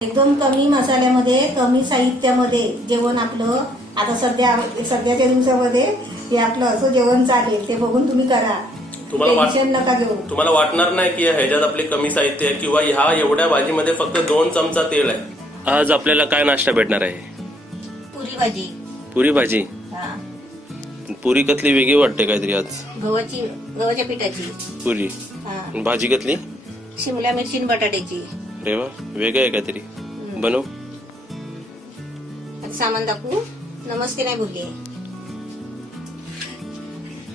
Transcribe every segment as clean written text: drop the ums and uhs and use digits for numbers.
एकदम कमी मसाल्यामध्ये कमी साहित्यामध्ये जेवण आपलं आता सध्याच्या दिवसामध्ये हे आपलं असं जेवण चालेल ते बघून तुम्ही करा. टेन्शन नका घेऊ. तुम्हाला वाटणार नाही की ह्याच्यात आपले कमी साहित्य आहे किंवा ह्या एवढ्या भाजीमध्ये फक्त 2 चमचा तेल आहे. आज आपल्याला काय नाश्ता भेटणार आहे? पुरी भाजी. पुरी भाजी. पुरी कतली वेगळी वाटते काहीतरी आज. गव्हाच्या पिठाची पुरी. भाजी कतली? शिमला मिरची आणि बटाट्याची. अरे वा, वेगळं आहे काहीतरी. बनव. सामान दाखवू. नमस्ते नाही बोलले.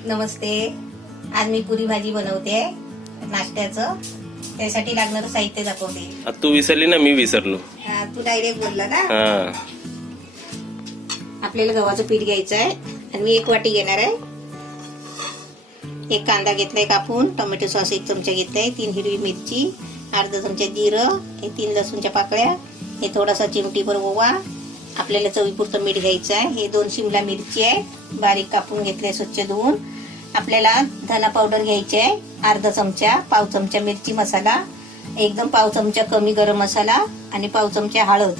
नमस्ते. आज मी पुरी भाजी बनवते नाश्त्याचं. त्यासाठी लागणारं साहित्य दाखवते. आता तू विसरली ना, मी विसरलो. तू डायरेक्ट बोलला ना. आपल्याला गव्हाचं पीठ घ्यायचं आहे आणि मी 1 वाटी घेणार आहे. 1 कांदा घेतलाय कापून, टोमॅटो सॉस 1 चमचा घेतलाय, 3 हिरवी मिरची, अर्धा चमचा जिरं, 3 लसूणच्या पाकळ्या, हे थोडासा चिमटीभर ओवा, आपल्याला चवीपुरतं मीठ घ्यायचं आहे. हे 2 शिमला मिरची आहे बारीक कापून घेतले स्वच्छ धुवून. आपल्याला धना पावडर घ्यायची आहे अर्धा चमचा, पाव चमचा मिरची मसाला, एकदम पाव चमचा कमी गरम मसाला आणि पाव चमचा हळद.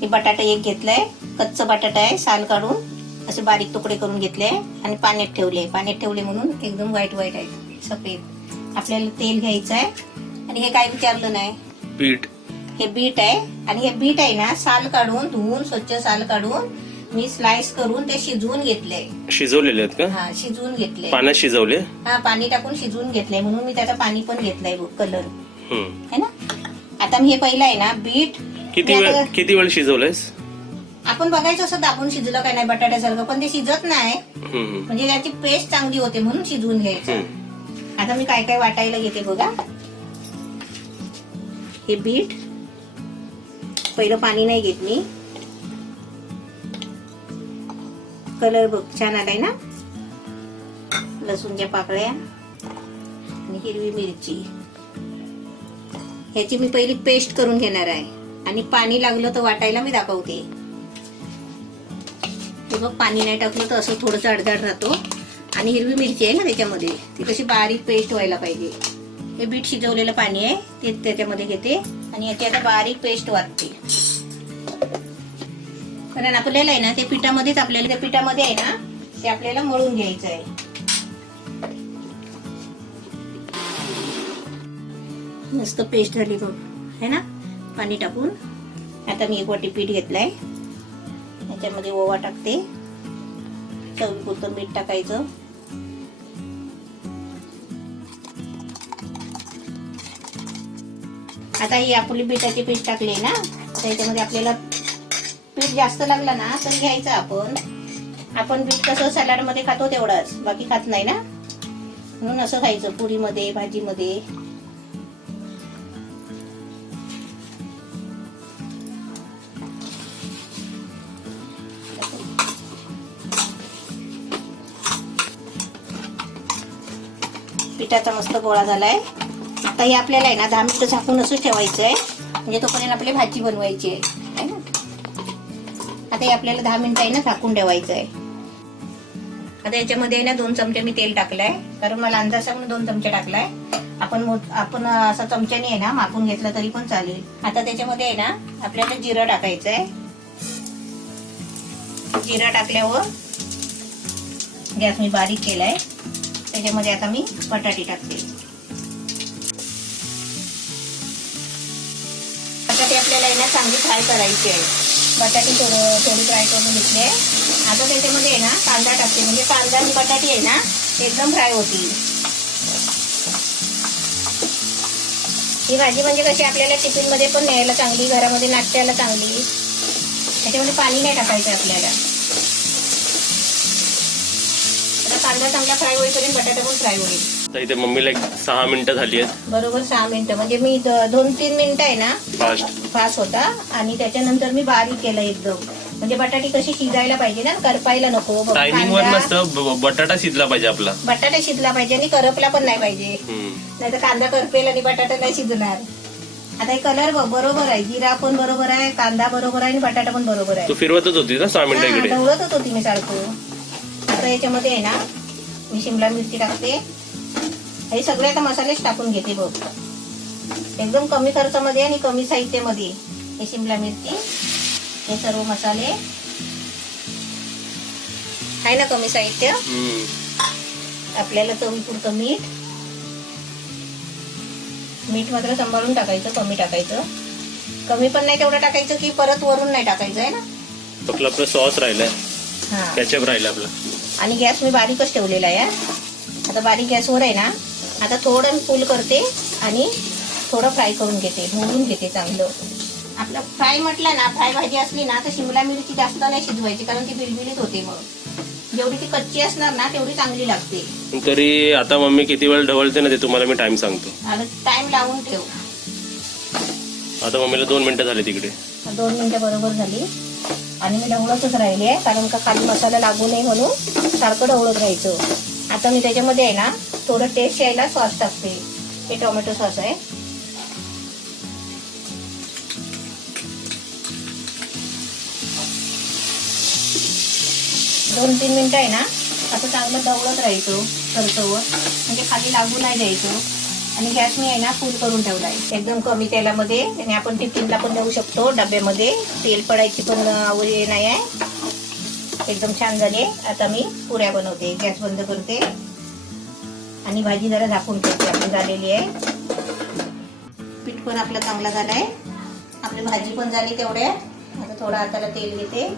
हे बटाटा 1 घेतलाय, कच्चा बटाटा आहे, साल काढून असे बारीक तुकडे करून घेतले आणि पाण्यात ठेवले म्हणून एकदम व्हाईट आहे सफेद. आपल्याला तेल घ्यायचं आहे आणि हे काय विचारलं नाही, बीट. हे बीट आहे आणि हे बीट आहे ना साल काढून धुवून स्वच्छ साल काढून मी स्लाइस करून ते शिजवून घेतले. शिजवलेले आहेत का? हा, शिजवून घेतले. पाण्यात शिजवले? हा, पाणी टाकून शिजवून घेतलंय म्हणून मी त्याचं पाणी पण घेतलंय कलर है ना. आता मी हे पहिलं आहे ना बीट किती वेळ शिजवलंयस? आपण बघायचं असं दाबून शिजलं काय नाही बटाट्यासारखं, पण ते शिजत नाही म्हणजे त्याची पेस्ट चांगली होते म्हणून शिजवून घ्यायचं. आता मी काय काय वाटायला घेते बघा. हे बीट पहिलं पाणी नाही घेत मी. कलर बघ छान आलाय ना. लसूणच्या पाकळ्या आणि हिरवी मिरची ह्याची मी पहिली पेस्ट करून घेणार आहे आणि पाणी लागलं तर वाटायला मी दाखवते. बघ पाणी नाही टाकलं तर असं थोडंसं अडदाड राहतो. आणि हिरवी मिरची आहे ना त्याच्यामध्ये, ती कशी बारीक पेस्ट व्हायला पाहिजे. हे बीट शिजवलेलं पाणी आहे ते त्याच्यामध्ये घेते आणि याची आता बारीक पेस्ट वाटते. कारण आपल्याला आहे ना ते पिठामध्येच आपल्याला त्या पिठामध्ये आहे ना ते आपल्याला मळून घ्यायचं आहे. मस्त पेस्ट झाली बघ है ना पाणी टाकून. आता मी 1 वाटी पीठ घेतलंय, त्याच्यामध्ये ओवा टाकते, चवीपुरतं मीठ टाकायचं. आता ही आपली बीटाची पीठ टाकली ना त्याच्यामध्ये आपल्याला पीठ जास्त लागला ना तर घ्यायचं. आपण बीट कसं सॅलड मध्ये खातो तेवढाच, बाकी खात नाही ना, म्हणून असं खायचं पुरीमध्ये भाजीमध्ये. पिठाचा मस्त गोळा झालाय. आता हे आपल्याला आहे ना 10 मिनिटं झाकून असं ठेवायचं आहे म्हणजे तोपर्यंत आपली भाजी बनवायची आहे ना. आता हे आपल्याला 10 मिनिटं आहे ना झाकून ठेवायचं आहे. आता याच्यामध्ये आहे ना 2 चमचे मी तेल टाकलंय, कारण मला अंदाज म्हणून 2 चमचे टाकलाय. आपण असा चमच्याने आहे ना मापून घेतलं तरी पण चालेल. आता त्याच्यामध्ये आहे ना आपल्याला जिरं टाकायचं आहे. जिरं टाकल्यावर गॅस मी बारीक केलाय. त्याच्यामध्ये आता मी बटाटे टाकते. बटाटे आपल्याला आहे ना चांगली फ्राय करायची आहे. बटाटे थोडी फ्राय करून घेतली आहे. आता त्याच्यामध्ये आहे ना कांदा टाकते, म्हणजे कांदा आणि बटाटे आहे ना एकदम फ्राय होतील. ही भाजी म्हणजे कशी आपल्याला टिफिन मध्ये पण न्यायला चांगली, घरामध्ये नाश्त्याला चांगली. त्याच्यामध्ये पाणी नाही टाकायचं आपल्याला. कांदा चांगला फ्राय होईपर्यंत बटाटा पण फ्राय होईल. इथे मम्मीला 6 मिनिटं झाली आहेत. बरोबर 6 मिनिटं, म्हणजे मी 2-3 मिनिटं आहे ना फास्ट होता आणि त्याच्यानंतर मी बारीक केलं एकदम, म्हणजे बटाटी कशी शिजायला पाहिजे ना, करपायला नको. टायमिंग वर नसतं, बटाटा शिजला पाहिजे आपला. बटाटा शिजला पाहिजे आणि करपला पण नाही पाहिजे, नाहीतर कांदा करपेल आणि बटाटा नाही शिजणार. आता हे कलर बरोबर आहे, जिरा पण बरोबर आहे, कांदा बरोबर आहे आणि बटाटा पण बरोबर आहे. तू फिरवतच होती ना 6 मिनिटं इकडे? ढवळतच होती मी सारखं. आता याच्यामध्ये आहे ना मी शिमला मिरची टाकते. हे सगळे आता मसालेच टाकून घेते बघ. एकदम कमी खर्चामध्ये आणि कमी साहित्यामध्ये हे शिमला मिरची, हे सर्व मसाले आहे ना, कमी साहित्य. आपल्याला चवीपुरतं मीठ मात्र सांभाळून टाकायचं, कमी टाकायचं. कमी पण नाही तेवढं टाकायचं की परत वरून नाही टाकायचं आहे ना. आपलं सॉस राहिलाय, केचप राहिला आपला. आणि गॅस मी बारीकच ठेवलेला आहे. आता बारीक गॅसवर आहे ना. आता थोडं फुल करते आणि थोडं फ्राय करून घेते, मोडून घेते चांगलं. आपलं फ्राय म्हटलं ना, फ्राय भाजी असली ना तर शिमला मिरची जास्त नाही शिजवायची, कारण ती बिलबिलीत होते. मग जेवढी ती कच्ची असणार ना तेवढी चांगली लागते. तरी आता मम्मी किती वेळ ढवळते ना ते तुम्हाला मी टाइम सांगतो. आता टाइम लावून ठेव. आता मम्मीला 2 मिनिटं झाली तिकडे. 2 मिनिटं बरोबर झाली आणि मी ढवळतच राहिली आहे, कारण का खाली मसाला लागू नये म्हणून सारखं ढवळत राहायचं. आता मी त्याच्यामध्ये आहे ना थोडं टेस्ट यायला सॉस टाकते. हे टोमॅटो सॉस आहे. दोन 3 मिनिटं आहे ना असं चांगलं ढवळत राहायचं खर्चवर, म्हणजे खाली लागू नाही द्यायचं. आणि गॅस मी आहे ना फुल करून ठेवलाय एकदम कमी तेलामध्ये. आणि आपण टिफिनला पण देऊ शकतो, डब्यामध्ये तेल पडायची पण आवश्यकता नाही आहे. एकदम छान झाले. आता मी पुऱ्या बनवते. गॅस बंद करते आणि भाजी जरा झाकून ठेवते. आपली झालेली आहे. पीठ पण आपला चांगला झालाय, आपली भाजी पण झाली तेवढ्या. आता थोडं हाताला तेल घेते.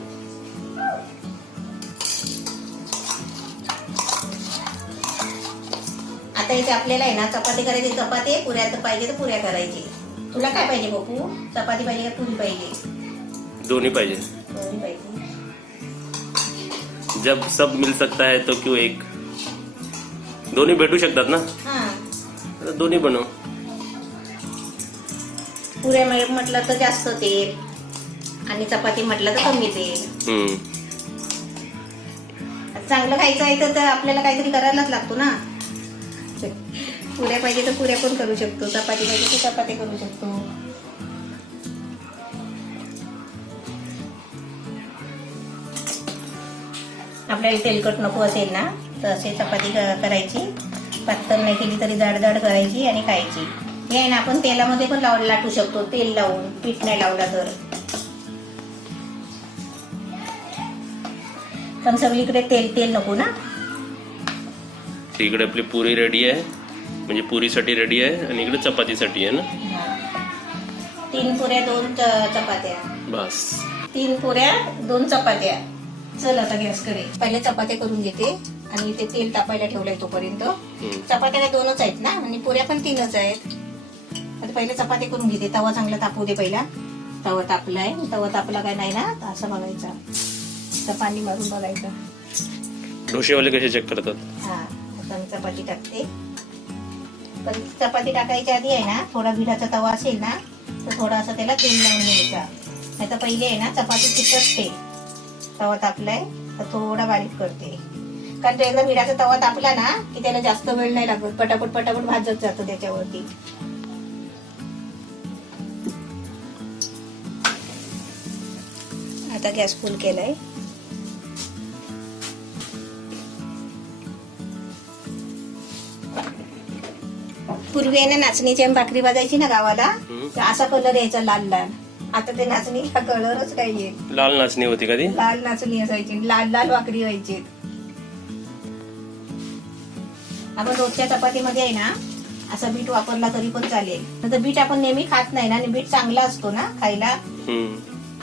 आता इथे आपल्याला आहे ना चपाती करायची. चपाती पुऱ्या तर पाहिजे तर पुऱ्या करायची. तुला काय पाहिजे बापू? चपाती पाहिजे का पुरी पाहिजे? दोन्ही पाहिजे. दोन्ही पाहिजे. जब सब मिल सकता है तो क्यों एक. दोन्ही भेटू शकतात ना. हा, दोन्ही बनव. पुऱ्या म्हटलं तर जास्त तेल आणि चपाती म्हटलं तर कमी तेल. चांगलं खायचं आहे तर आपल्याला काहीतरी करायलाच लागतो ना. पुऱ्या पाहिजे तर पुऱ्या पण करू शकतो, चपाती पाहिजे तर चपाती करू शकतो. आपल्याला तेलकट नको असेल ना तर असे चपाती करायची. पातळ नाही केली तरी जाड जाड करायची आणि खायची. हे आहे ना आपण तेलामध्ये पण लाटू शकतो, तेल लावून. पीठ नाही लावला तर. पण सगळीकडे तेल तेल नको ना. इकडे आपली पुरी रेडी आहे, म्हणजे पुरीसाठी रेडी आहे. आणि इकडे चपातीसाठी आहे ना. 3 पुऱ्या 2 चपात्या. बस 3 पुऱ्या 2 चपात्या. चल आता गॅसकडे. पहिले चपात्या करून घेते आणि ते तेल तापायला ठेवलंय तोपर्यंत. चपात्या 2च आहेत ना आणि पुऱ्या पण 3च आहेत. आता पहिले चपाती करून घेते. तवा चांगला तापू दे पहिला. तवा तापलाय. तवा तापला काय नाही ना तर असं बघायचा, तर पाणी मारून बघायचं. डोशेवाले कसे चेक करतात? हा, आता मी चपाती टाकते. पण चपाती टाकायच्या आधी आहे ना थोडा भिडाचा तवा असेल ना तर थोडा असं त्याला तेल लावून घ्यायचा. नाही तर पहिले आहे ना चपाती चिकटते. तवा तापलाय तर थोडा बारीक करते, कारण एकदा भिडाचा तवा तापला ना की त्याला जास्त वेळ नाही लागत. पटापट पटापट भाजत जातो त्याच्यावरती. आता गॅस फुल केलाय. पूर्वी आहे ना नाचणीची भाकरी भाजायची ना गावाला, असा कलर यायचा लाल लाल. आता ते नाचणीचा कलरच नाहीये. लाल नाचणी होती कधी. लाल नाचणी असायची, लाल लाल भाकरी व्हायची. आपण रोजच्या चपातीमध्ये आहे ना असं बीट वापरला तरी पण चालेल. नंतर बीट आपण नेहमी खात नाही ना, आणि बीट चांगला असतो ना खायला.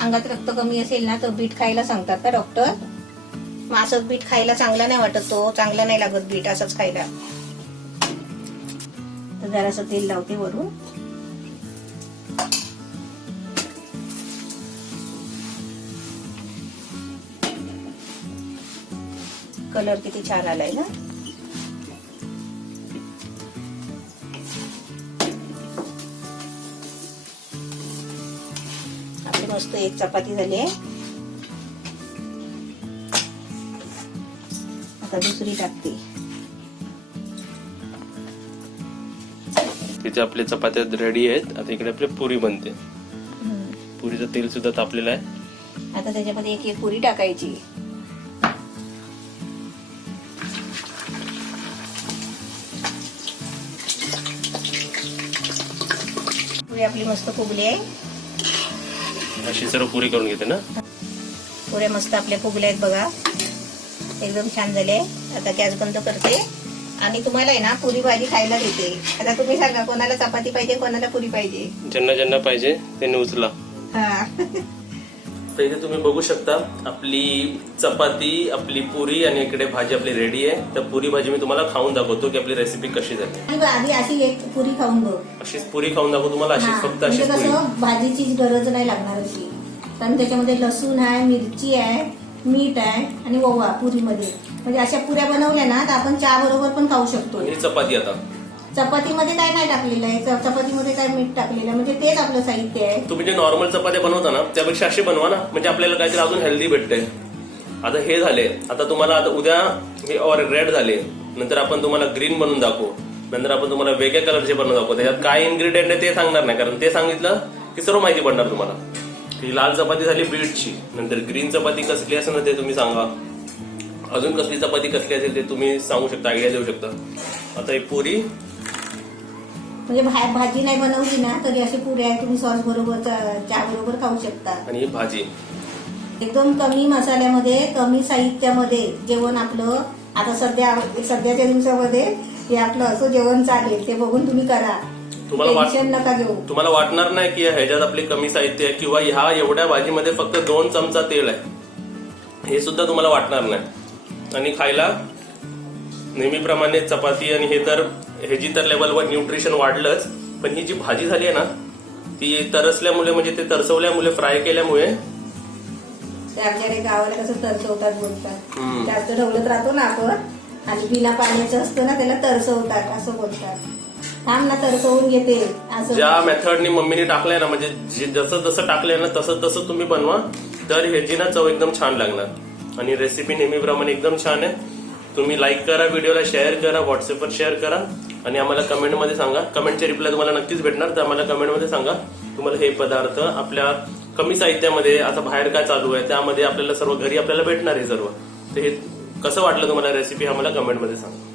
अंगात रक्त कमी असेल ना तर बीट खायला सांगतात का डॉक्टर. मग असंच बीट खायला चांगला नाही वाटत, तो चांगला नाही लागत बीट असंच खायला. तर जरासं तेल लावते वरून. कलर किती छान आलाय ना. आपली मस्त एक चपाती झाली आहे. आता दुसरी टाकते. तिथे आपले चपात्या रेडी आहेत. आता इकडे आपली पुरी बनते. पुरीचं तेल सुद्धा तापलेलं आहे. आता त्याच्यामध्ये एक एक पुरी टाकायची. पुरी आपली मस्त फुगली आहे. अशी सर्व पुरी करून घेते ना. पुऱ्या मस्त आपल्या फुगल्या आहेत बघा, एकदम छान झाले. आता गॅस बंद करते आणि तुम्हाला आहे ना पुरी भाजी खायला देते. आता तुम्ही सांगा कोणाला चपाती पाहिजे, कोणाला पुरी पाहिजे. ज्यांना ज्यांना पाहिजे त्यांनी उचला. हा तर इथे तुम्ही बघू शकता आपली चपाती, आपली पुरी आणि इकडे भाजी आपली रेडी आहे. तर पुरी भाजी मी तुम्हाला खाऊन दाखवतो की आपली रेसिपी कशी झाली. आधी अशी एक पुरी खाऊन बघ. अशीच पुरी खाऊन दाखवतो तुम्हाला. अशीच फक्त म्हणजे अशीच पुरी. कसं भाजीची गरज नाही लागणार अशी, कारण त्याच्यामध्ये लसूण आहे, मिरची आहे, मीठ आहे आणि ओवा पुरीमध्ये. म्हणजे अशा पुऱ्या बनवल्या ना तर आपण चहा बरोबर पण खाऊ शकतो. आणि चपाती आता चपातीमध्ये काय नाही टाकलेलं आहे, चपातीमध्ये काय मीठ टाकलेलं आहे, म्हणजे तेच आपलं साहित्य आहे. तुम्ही जे नॉर्मल चपात्या बनवता ना त्यापेक्षा अशी बनवा ना, म्हणजे आपल्याला काहीतरी अजून हेल्दी भेटते. आता हे झाले, आता तुम्हाला आता उद्या हे रेड झाले, नंतर आपण तुम्हाला ग्रीन बनवून दाखवू, नंतर आपण तुम्हाला वेगळ्या कलरचे बनवून दाखवू. त्याच्यात काय इन्ग्रेडियंट आहे ते सांगणार नाही, कारण ते सांगितलं की सर्व माहिती पडणार तुम्हाला. ही लाल चपाती झाली बीटची, नंतर ग्रीन चपाती कसली असेल ना ते तुम्ही सांगा, अजून कसली चपाती कसली असेल ते तुम्ही सांगू शकता, आयडिया देऊ शकता. आता ही पुरी म्हणजे भाजी नाही बनवली ना तरी अशी पुऱ्या तुम्ही सॉस बरोबर चहा बरोबर खाऊ शकता. आणि ही भाजी एकदम कमी मसाल्यामध्ये, कमी साहित्यामध्ये जेवण आपलं. आता सध्याच्या दिवसामध्ये हे आपलं असं जेवण चालेल, ते बघून तुम्ही करा. टेन्शन नका घेऊ. तुम्हाला वाटणार नाही की ह्याच्यात आपले कमी साहित्य आहे किंवा ह्या एवढ्या भाजीमध्ये फक्त 2 चमचा तेल आहे, हे सुद्धा तुम्हाला वाटणार नाही. आणि खायला नेहमीप्रमाणे चपाती आणि हे तर ह्याची तर लेवलवर न्यूट्रिशन वाढलंच, पण ही जी भाजी झाली आहे ना ती तरसल्यामुळे, म्हणजे ते तरसवल्यामुळे, फ्राय केल्यामुळे, आमच्याकडे गावाला कसं तरसवतात बोलतात, जास्त ढवलत राहतो ना आपण आणि बिना पाण्याचं असतं ना त्याला तरसवतात असं बोलतात. थांब ना तरसवून घेते असं. ज्या मेथडनी मम्मीने टाकलंय ना, म्हणजे जसं जसं टाकलंय ना तसं तसं तुम्ही बनवा, तर ह्याची ना चव एकदम छान लागणार. आणि रेसिपी नेहमीप्रमाणे एकदम छान आहे. तुम्ही लाईक करा, व्हिडिओला शेअर करा, व्हॉट्सअपवर शेअर करा आणि आम्हाला कमेंटमध्ये सांगा. कमेंटचे रिप्लाय तुम्हाला नक्कीच भेटणार, तर आम्हाला कमेंटमध्ये सांगा तुम्हाला हे पदार्थ आपल्या कमी साहित्यामध्ये, आता बाहेर काय चालू आहे त्यामध्ये आपल्याला सर्व घरी आपल्याला भेटणार आहे सर्व. तर हे कसं वाटलं तुम्हाला रेसिपी, आम्हाला कमेंटमध्ये सांगा.